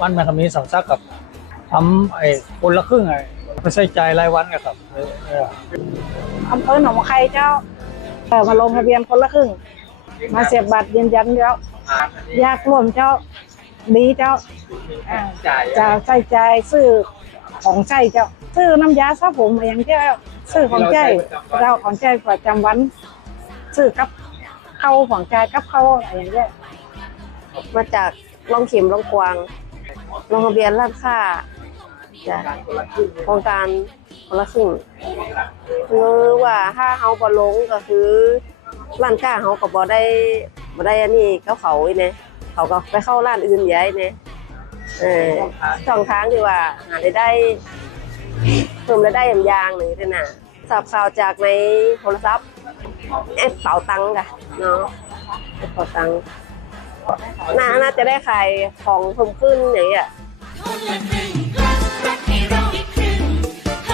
ปั้นแมคคามีสองซักกับทำไอ้คนละครึ่งไอ้ไม่ใช่ใจายรายวันกันครับเออเอออำเภอหนองคายเจ้าเออมาลงทะเบียนคนละครึ่ง มาเสียบบัตรยืนยันเจ้าอยากร่วมเจ้าดีเจ้าอ่าจะใส่ใจซื้อของใช้เจ้าซื้อน้ำยาสระผมมาอย่างเจ้าซื้อของใช้เจ้าของใช้ประจำวันซื้อกับเข้าวของใจกับเข้าวอะไรอย่างเงี้ยมาจากลองเข็มลองกวาง ลงเบียนร้านค้าจ้ะโครงการคนละครึ่งคือว่าถ้าเฮาบ่ลงก็คือร้านค้าเฮาก็บ่ได้บ่ได้อันนี้กับเขาเนี่ยเขาก็ไปเข้าร้านอื่นย้ายเนี่ยเออช่องทางที่ว่าหารายได้เพิ่มรายได้อย่างยางหนึ่งด้วยนะทราบข่าวจากในโทรศัพท์แอปเป๋าตังค์ค่ะเนาะแอปเป๋าตังค์ น่าน่าจะได้ขายของเพิ่มขึ้นอย่างเงี้ยคนละ